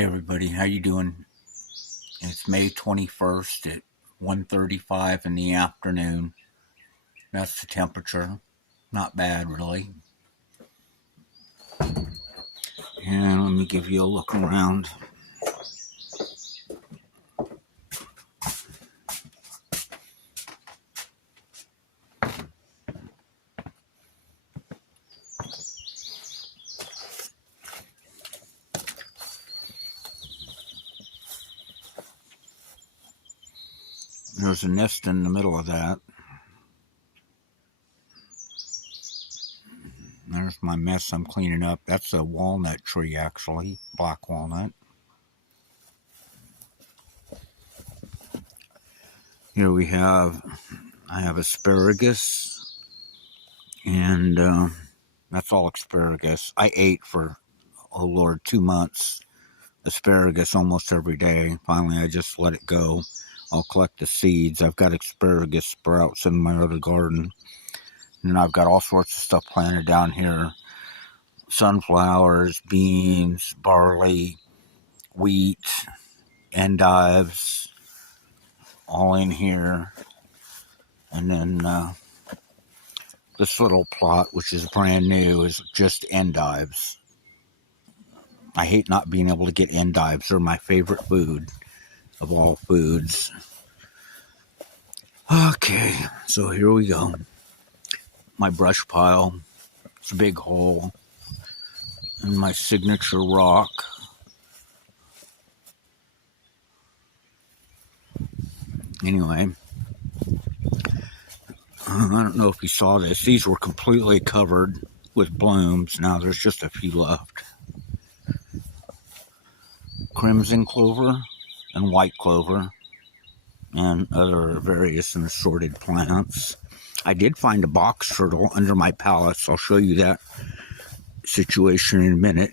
Hey everybody, how you doing? It's May 21st at 1:35 in the afternoon. That's the temperature. Not bad, really. And let me give you a look around. There's a nest in the middle of that. There's my mess I'm cleaning up. That's a walnut tree, actually. Black walnut. Here I have asparagus. And that's all asparagus. I ate for, oh Lord, 2 months. Asparagus almost every day. Finally, I just let it go. I'll collect the seeds. I've got asparagus sprouts in my other garden. And I've got all sorts of stuff planted down here. Sunflowers, beans, barley, wheat, endives, all in here. And then this little plot, which is brand new, is just endives. I hate not being able to get endives. They're my favorite food of all foods. Okay, so here we go. My brush pile. It's a big hole. And my signature rock. Anyway, I don't know if you saw this. These were completely covered with blooms. Now there's just a few left. Crimson clover and white clover and other various and assorted plants. I did find a box turtle under my pallets. I'll show you that situation in a minute.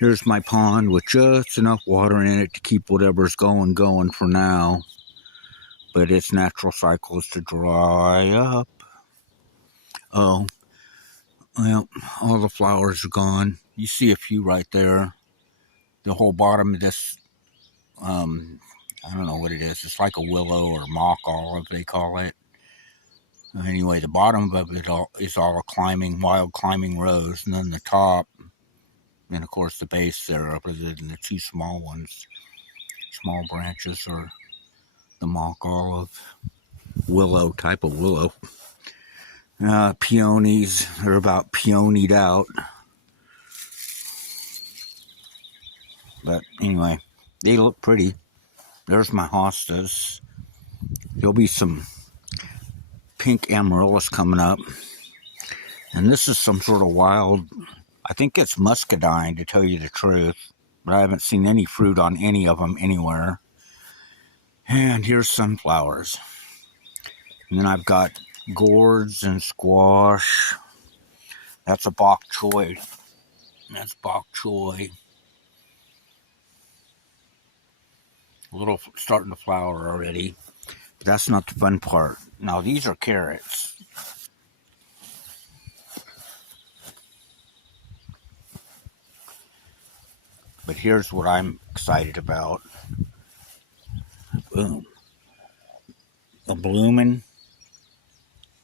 Here's my pond with just enough water in it to keep whatever's going for now. But its natural cycle is to dry up. Oh, well, all the flowers are gone. You see a few right there. The whole bottom of this, I don't know what it is. It's like a willow or mock olive, they call it. Anyway, the bottom of it all is all a wild climbing rose, and then the top, and of course the base there, other than the two small ones, small branches, are the mock olive, willow, type of willow. Peonies, they're about peonied out. But anyway, they look pretty. There's my hostas. There'll be some pink amaryllis coming up. And this is some sort of wild, I think it's muscadine, to tell you the truth. But I haven't seen any fruit on any of them anywhere. And here's sunflowers. And then I've got gourds and squash. That's a bok choy. That's bok choy. A little starting to flower already. But that's not the fun part. Now these are carrots. But here's what I'm excited about. Boom. A blooming.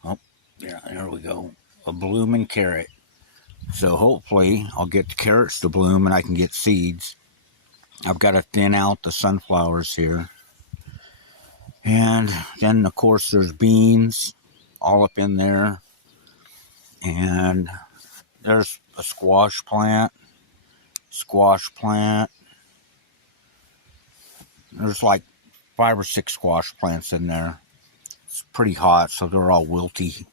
Oh, yeah, there we go. A blooming carrot. So hopefully I'll get the carrots to bloom and I can get seeds. I've got to thin out the sunflowers here. And then, of course, there's beans all up in there. And there's a squash plant. There's like 5 or 6 squash plants in there. It's pretty hot, so they're all wilty.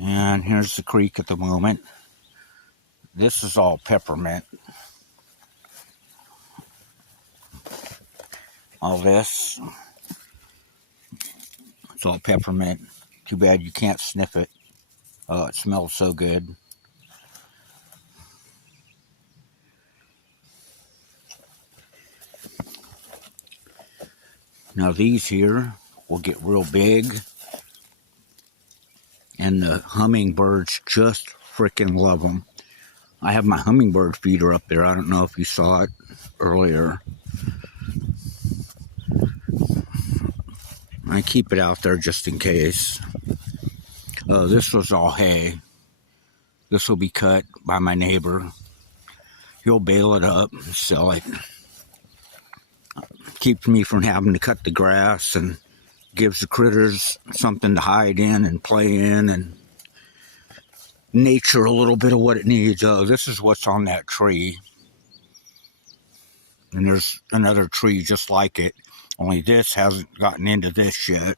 And here's the creek at the moment. This is all peppermint. All this, it's all peppermint. Too bad you can't sniff it. Oh, it smells so good. Now these here will get real big. And the hummingbirds just freaking love them. I have my hummingbird feeder up there. I don't know if you saw it earlier. I keep it out there just in case. This was all hay. This will be cut by my neighbor. He'll bale it up and sell it. Keeps me from having to cut the grass and gives the critters something to hide in and play in and nature a little bit of what it needs. This is what's on that tree. And there's another tree just like it. Only this hasn't gotten into this yet.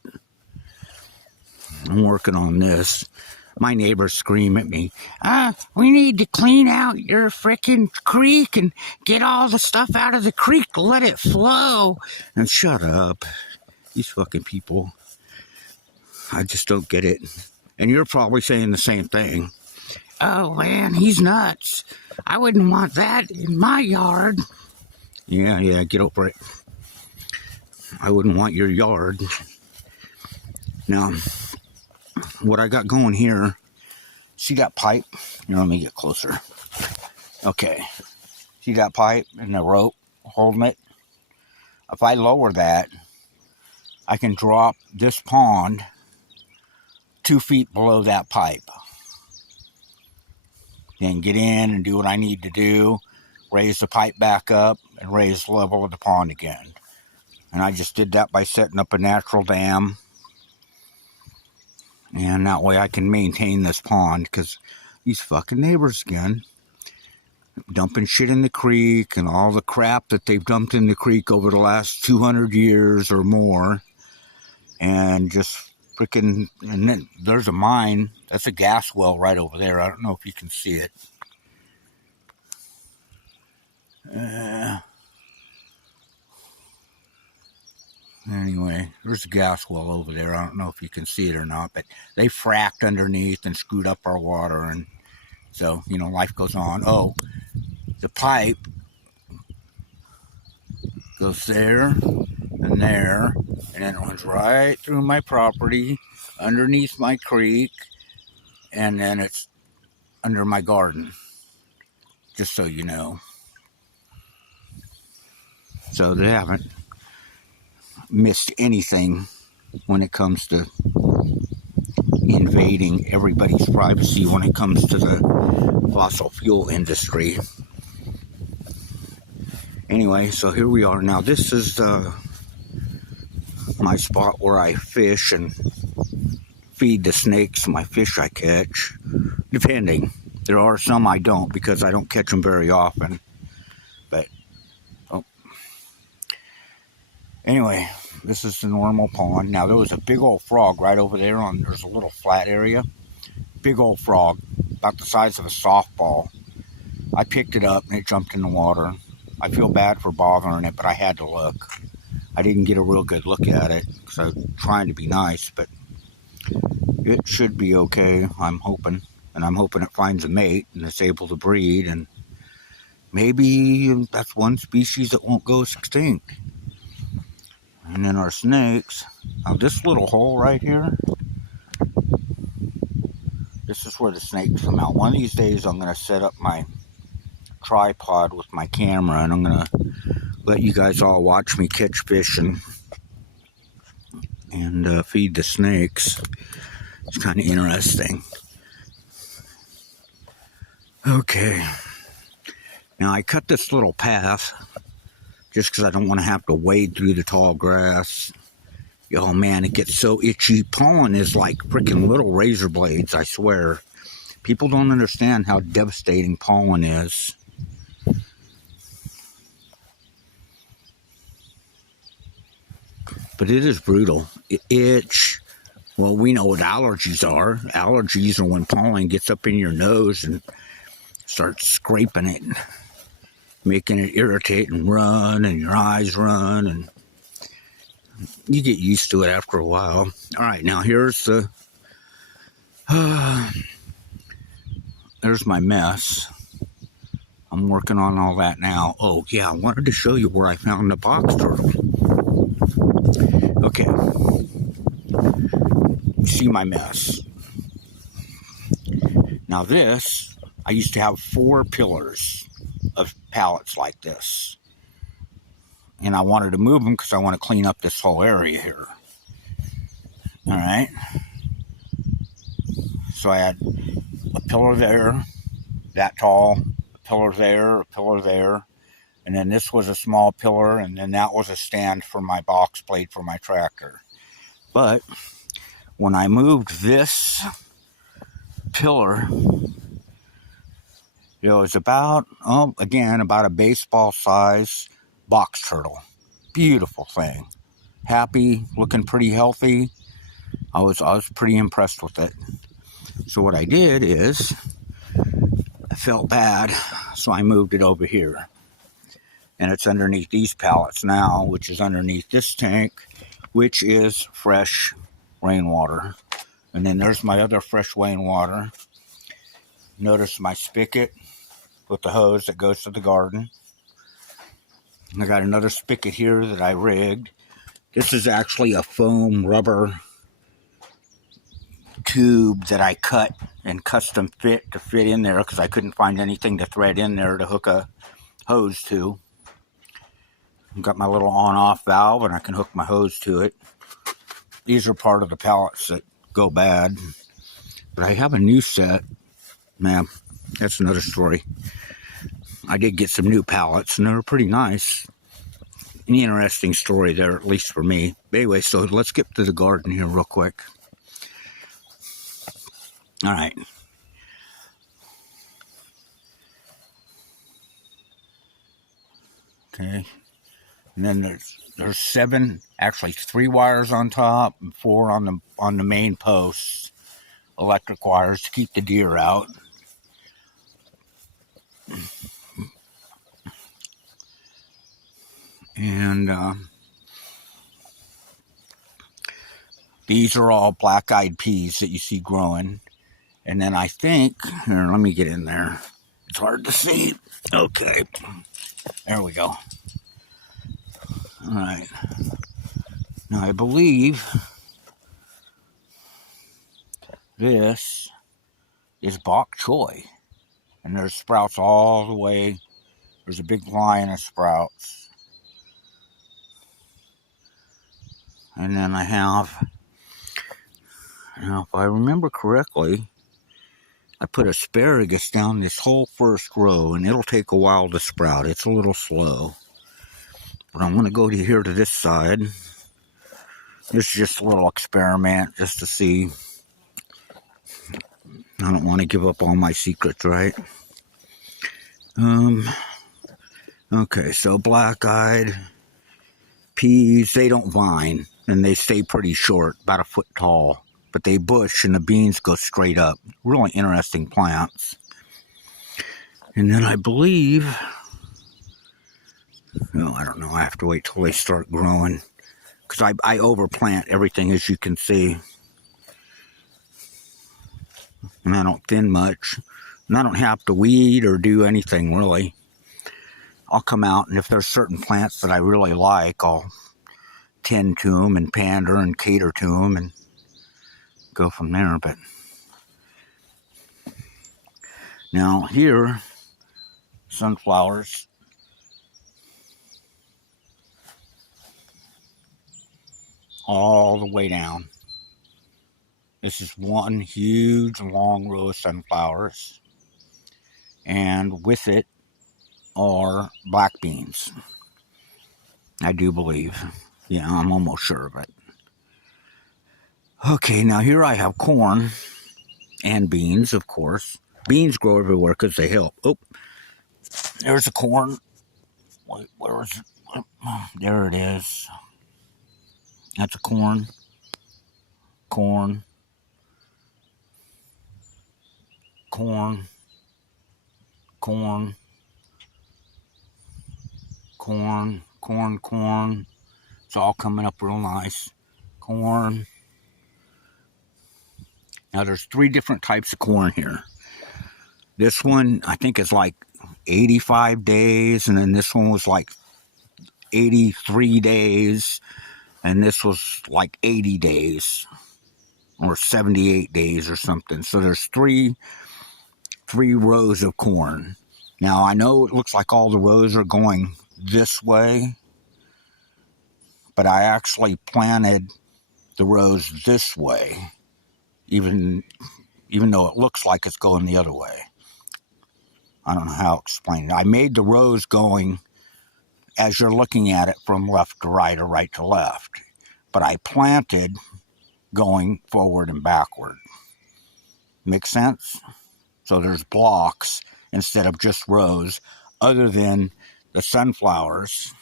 I'm working on this. My neighbors scream at me, we need to clean out your frickin' creek and get all the stuff out of the creek, let it flow. And shut up. These fucking people. I just don't get it. And you're probably saying the same thing. Oh man, he's nuts. I wouldn't want that in my yard. Yeah, get over it. I wouldn't want your yard. Now, what I got going here, see that pipe? Here, let me get closer. Okay. See that pipe and the rope holding it? If I lower that, I can drop this pond 2 feet below that pipe. Then get in and do what I need to do, raise the pipe back up, and raise the level of the pond again. And I just did that by setting up a natural dam. And that way I can maintain this pond, because these fucking neighbors again, dumping shit in the creek and all the crap that they've dumped in the creek over the last 200 years or more. And just freaking, and then there's a mine. That's a gas well right over there. I don't know if you can see it. Anyway, there's a gas well over there. I don't know if you can see it or not, but they fracked underneath and screwed up our water, and so, you know, life goes on. Oh, the pipe goes there and there, and then it runs right through my property, underneath my creek, and then it's under my garden, just so you know. So they haven't missed anything when it comes to invading everybody's privacy when it comes to the fossil fuel industry. Anyway, so here we are. Now this is my spot where I fish and feed the snakes my fish I catch, depending. There are some I don't, because I don't catch them very often. But anyway, this is the normal pond. Now there was a big old frog right over there there's a little flat area. Big old frog, about the size of a softball. I picked it up and it jumped in the water. I feel bad for bothering it, but I had to look. I didn't get a real good look at it because I was trying to be nice, but it should be okay, I'm hoping. And I'm hoping it finds a mate and it's able to breed, and maybe that's one species that won't go extinct. And then our snakes. Now this little hole right here, this is where the snakes come out. One of these days I'm going to set up my tripod with my camera, and I'm going to let you guys all watch me catch fish and feed the snakes. It's kind of interesting. Okay. Now I cut this little path just because I don't want to have to wade through the tall grass. Oh man, it gets so itchy. Pollen is like freaking little razor blades, I swear. People don't understand how devastating pollen is. But it is brutal. Itch. Well, we know what allergies are. Allergies are when pollen gets up in your nose and starts scraping it, making it irritate and run, and your eyes run, and you get used to it after a while. All right, now here's the there's my mess. I'm working on all that now. Oh yeah, I wanted to show you where I found the box turtle. Okay, you see my mess. Now this, I used to have 4 pillars of pallets like this. And I wanted to move them because I want to clean up this whole area here. All right. So I had a pillar there, that tall, a pillar there, a pillar there. And then this was a small pillar, and then that was a stand for my box blade for my tractor. But when I moved this pillar, it was about, again, about a baseball size box turtle. Beautiful thing. Happy, looking pretty healthy. I was pretty impressed with it. So what I did is, I felt bad, so I moved it over here. And it's underneath these pallets now, which is underneath this tank, which is fresh rainwater. And then there's my other fresh rainwater. Notice my spigot with the hose that goes to the garden. I got another spigot here that I rigged. This is actually a foam rubber tube that I cut and custom fit to fit in there because I couldn't find anything to thread in there to hook a hose to. I've got my little on-off valve and I can hook my hose to it. These are part of the pallets that go bad. But I have a new set. Man, that's another story. I did get some new pallets and they were pretty nice. An interesting story there, at least for me. But anyway, so let's get to the garden here real quick. All right. Okay. And then there's 7, actually 3 wires on top and 4 on the main posts, electric wires to keep the deer out. And these are all black-eyed peas that you see growing. And then I think, here, let me get in there. It's hard to see. Okay. There we go. All right. Now I believe this is bok choy. And there's sprouts all the way. There's a big line of sprouts. And then I have, now if I remember correctly, I put asparagus down this whole first row, and it'll take a while to sprout. It's a little slow. But I'm going to go here to this side. This is just a little experiment just to see. I don't want to give up all my secrets, right? Okay, so black-eyed peas, they don't vine, and they stay pretty short, about a foot tall. But they bush, and the beans go straight up. Really interesting plants. And then I believe, no, I don't know, I have to wait till they start growing. Because I overplant everything, as you can see. And I don't thin much. And I don't have to weed or do anything, really. I'll come out, and if there's certain plants that I really like, I'll tend to them and pander and cater to them and go from there. But now here, sunflowers. All the way down. This is one huge long row of sunflowers. And with it are black beans. I do believe. Yeah, I'm almost sure of it. Okay, now here I have corn and beans, of course. Beans grow everywhere because they help. Oh, there's a corn. Wait, where is it? There it is. That's a corn. Corn. Corn. Corn. Corn. Corn. Corn. It's all coming up real nice. Corn. Now there's 3 different types of corn here. This one, I think, is like 85 days, and then this one was like 83 days, and this was like 80 days, or 78 days or something. So there's 3 3 rows of corn. Now, I know it looks like all the rows are going this way, but I actually planted the rows this way, even though it looks like it's going the other way. I don't know how to explain it. I made the rows going as you're looking at it from left to right or right to left, but I planted going forward and backward. Make sense? So there's blocks instead of just rows, other than the sunflowers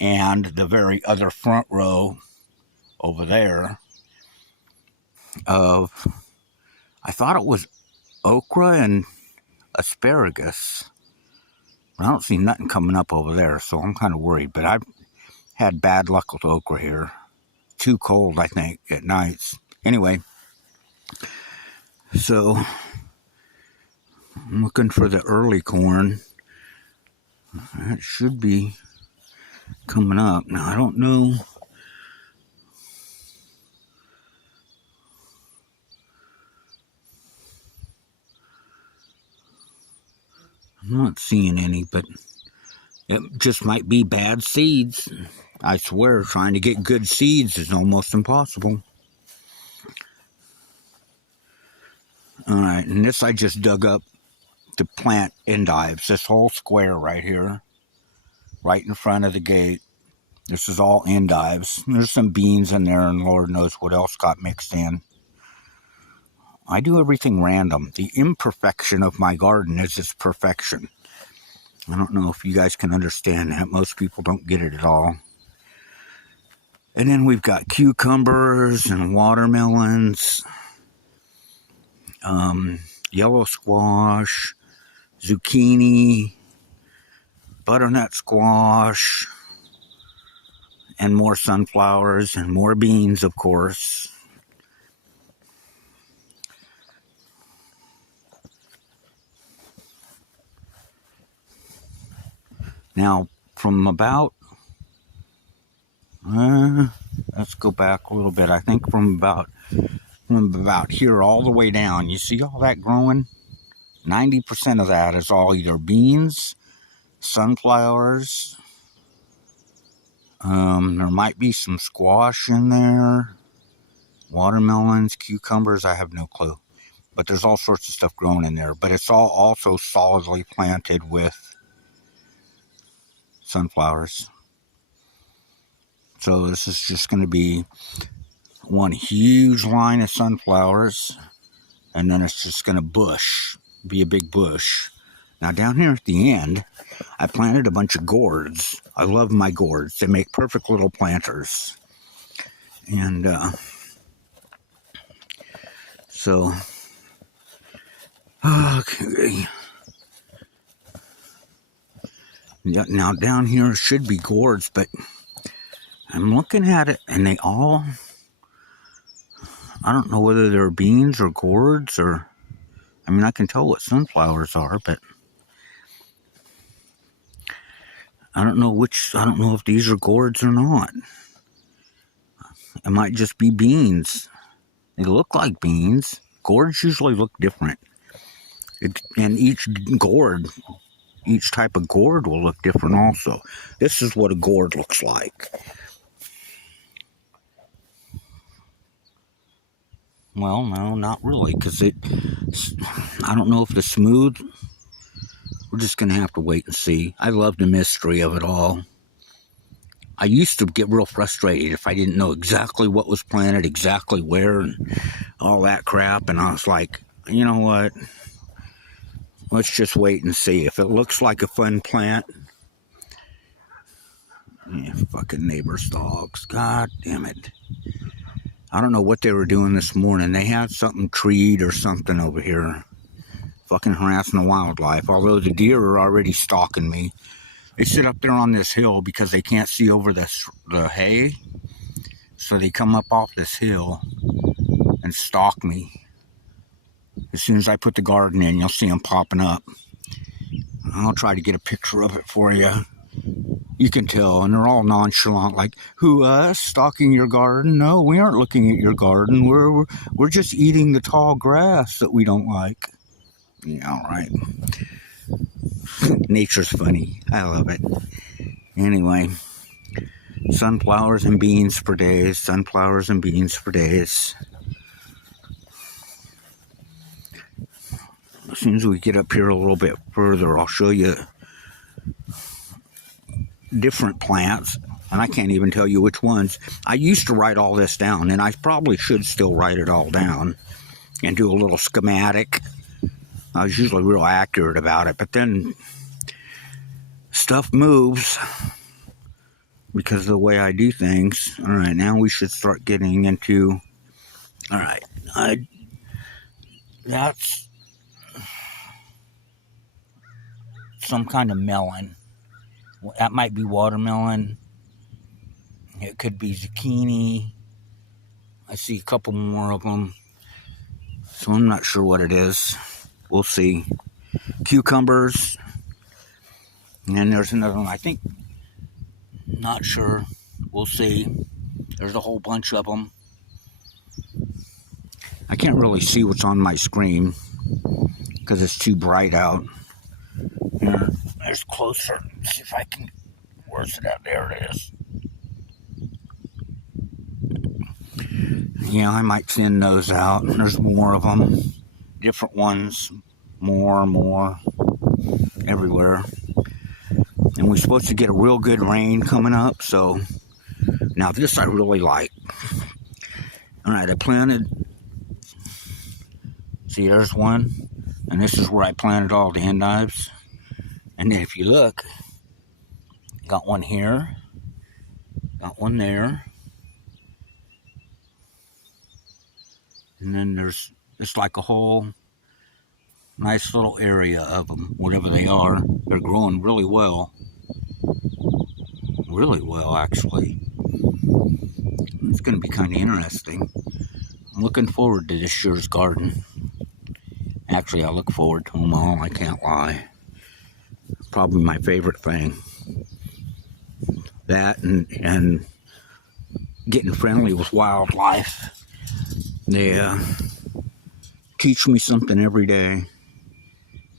and the very other front row over there of, I thought it was okra and asparagus. I don't see nothing coming up over there, so I'm kind of worried. But I've had bad luck with okra here. Too cold, I think, at nights. Anyway, so I'm looking for the early corn. It should be coming up. Now, I don't know. I'm not seeing any, but it just might be bad seeds. I swear, trying to get good seeds is almost impossible. Alright, and this I just dug up to plant endives. This whole square right here, right in front of the gate. This is all endives. There's some beans in there, and Lord knows what else got mixed in. I do everything random. The imperfection of my garden is its perfection. I don't know if you guys can understand that. Most people don't get it at all. And then we've got cucumbers and watermelons, yellow squash, zucchini, butternut squash, and more sunflowers and more beans, of course. Now, from about, let's go back a little bit. I think from about here all the way down, you see all that growing? 90% of that is all either beans, sunflowers. There might be some squash in there, watermelons, cucumbers, I have no clue. But there's all sorts of stuff growing in there. But it's all also solidly planted with sunflowers. So this is just going to be one huge line of sunflowers, and then it's just going to be a big bush. Now down here at the end, I planted a bunch of gourds. I love my gourds. They make perfect little planters. And so, okay. Now down here should be gourds, but I'm looking at it and they all, I don't know whether they're beans or gourds or, I mean, I can tell what sunflowers are, but I don't know if these are gourds or not. It might just be beans. They look like beans. Gourds usually look different. And each type of gourd will look different also. This is what a gourd looks like. Well, no, not really, because I don't know if it's smooth. We're just going to have to wait and see. I love the mystery of it all. I used to get real frustrated if I didn't know exactly what was planted, exactly where, and all that crap. And I was like, you know what? Let's just wait and see. If it looks like a fun plant. Yeah, fucking neighbor's dogs. God damn it. I don't know what they were doing this morning. They had something treed or something over here. Fucking harassing the wildlife. Although the deer are already stalking me. They sit up there on this hill because they can't see over the hay. So they come up off this hill and stalk me. As soon as I put the garden in, you'll see them popping up. I'll try to get a picture of it for you. You can tell, and they're all nonchalant, like, who, us, stalking your garden? No, we aren't looking at your garden. We're just eating the tall grass that we don't like. Yeah, all right. Nature's funny. I love it. Anyway, sunflowers and beans for days. Sunflowers and beans for days. As soon as we get up here a little bit further, I'll show you different plants, and I can't even tell you which ones. I used to write all this down, and I probably should still write it all down and do a little schematic. I was usually real accurate about it, but then stuff moves because of the way I do things. All right, now we should start getting into. All right, that's some kind of melon. That might be watermelon. It could be zucchini. I see a couple more of them, so I'm not sure what it is. We'll see. Cucumbers. And then there's another one, I think. Not sure. We'll see. There's a whole bunch of them. I can't really see what's on my screen because it's too bright out. Here, there's closer. Let's see if I can. Where's it at? There it is. Yeah, I might thin those out. There's more of them. Different ones. More. Everywhere. And we're supposed to get a real good rain coming up. So, now this I really like. Alright, I planted. See, there's one. And this is where I planted all the endives. And then if you look, got one here. Got one there. And then there's just like a whole nice little area of them, whatever they are. They're growing really well. Really well, actually. It's going to be kind of interesting. I'm looking forward to this year's garden. Actually, I look forward to them all, I can't lie. Probably my favorite thing. That and getting friendly with wildlife. They teach me something every day.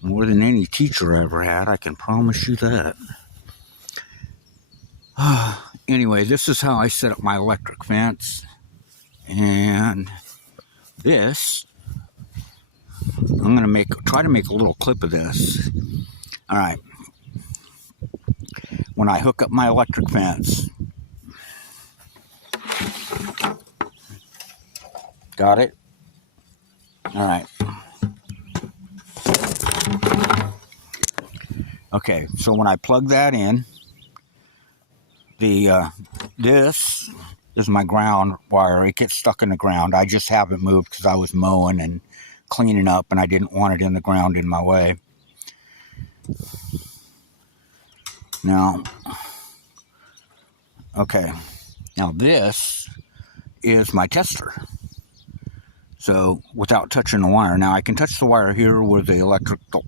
More than any teacher I ever had, I can promise you that. Anyway, this is how I set up my electric fence. And this, I'm going to try to make a little clip of this. All right. When I hook up my electric fence, got it? All right. Okay, so when I plug that in, this is my ground wire. It gets stuck in the ground. I just haven't moved because I was mowing and cleaning up, and I didn't want it in the ground in my way. Now, okay, now this is my tester. So without touching the wire, now I can touch the wire here where the electrical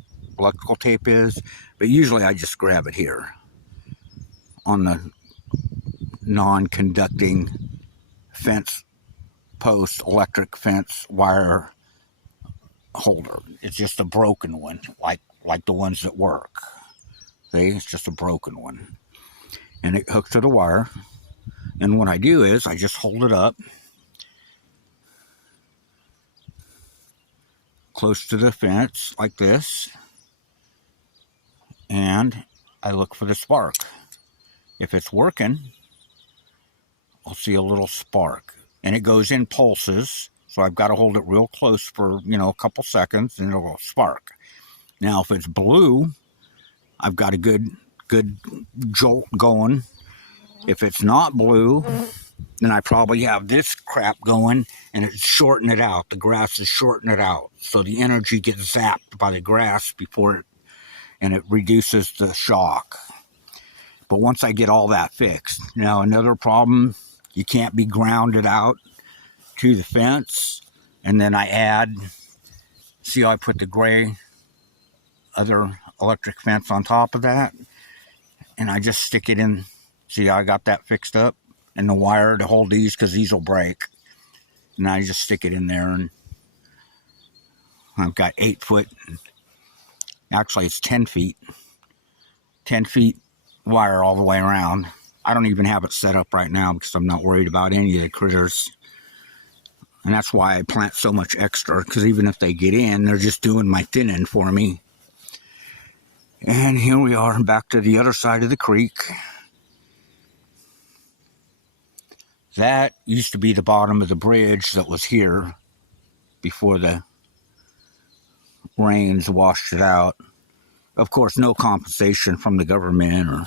tape is, but usually I just grab it here on the non-conducting fence post electric fence wire holder. It's just a broken one, like the ones that work. See, it's just a broken one, and it hooks to the wire. And what I do is I just hold it up close to the fence like this, and I look for the spark. If it's working, I'll see a little spark, and it goes in pulses, so I've got to hold it real close for, a couple seconds, and it'll spark. Now, if it's blue, I've got a good jolt going. If it's not blue, then I probably have this crap going, and it's shorting it out. The grass is shorting it out, so the energy gets zapped by the grass and it reduces the shock. But once I get all that fixed, now another problem, you can't be grounded out to the fence. And then I add, see how I put the gray other electric fence on top of that, and I just stick it in. See how I got that fixed up, and the wire to hold these, because these will break, and I just stick it in there, and I've got 8-foot Actually, it's 10 feet. 10 feet wire all the way around. I don't even have it set up right now because I'm not worried about any of the critters. And that's why I plant so much extra, because even if they get in, they're just doing my thinning for me. And here we are back to the other side of the creek. That used to be the bottom of the bridge that was here before the rains washed it out. Of course, no compensation from the government, or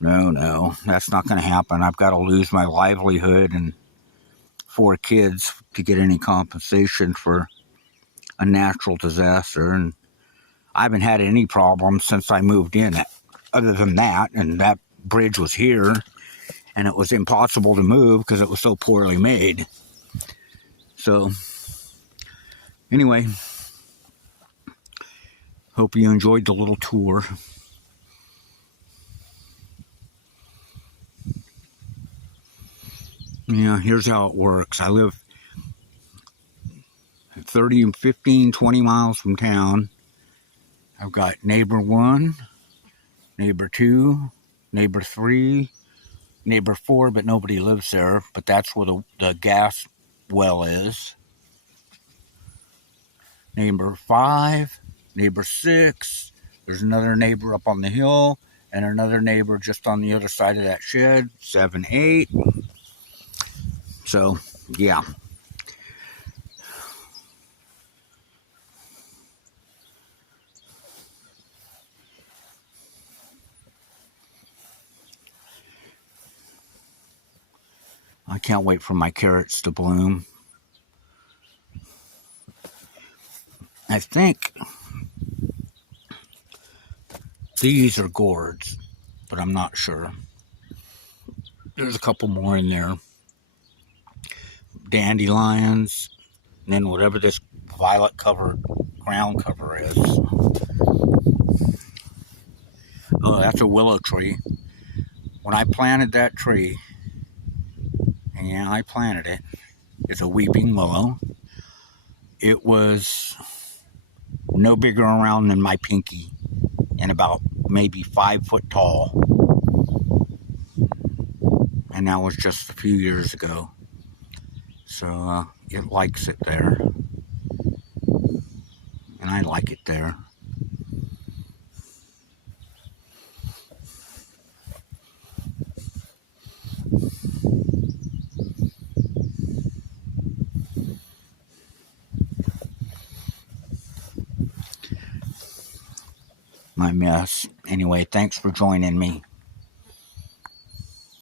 no, that's not going to happen. I've got to lose my livelihood and 4 kids to get any compensation for a natural disaster. And I haven't had any problems since I moved in, other than that. And that bridge was here, and it was impossible to move because it was so poorly made. So, anyway, hope you enjoyed the little tour. Yeah, here's how it works. I live 30, 15, 20 miles from town. I've got neighbor 1, neighbor 2, neighbor 3, neighbor 4, but nobody lives there. But that's where the gas well is. Neighbor 5, neighbor 6. There's another neighbor up on the hill, and another neighbor just on the other side of that shed. 7, 8. So, yeah. I can't wait for my carrots to bloom. I think these are gourds, but I'm not sure. There's a couple more in there. Dandelions, and then whatever this violet cover ground cover is. Oh, that's a willow tree. When I planted that tree, and yeah, I planted it, it's a weeping willow. It was no bigger around than my pinky, and about maybe 5 foot tall. And that was just a few years ago. So it likes it there. And I like it there. My mess. Anyway, thanks for joining me.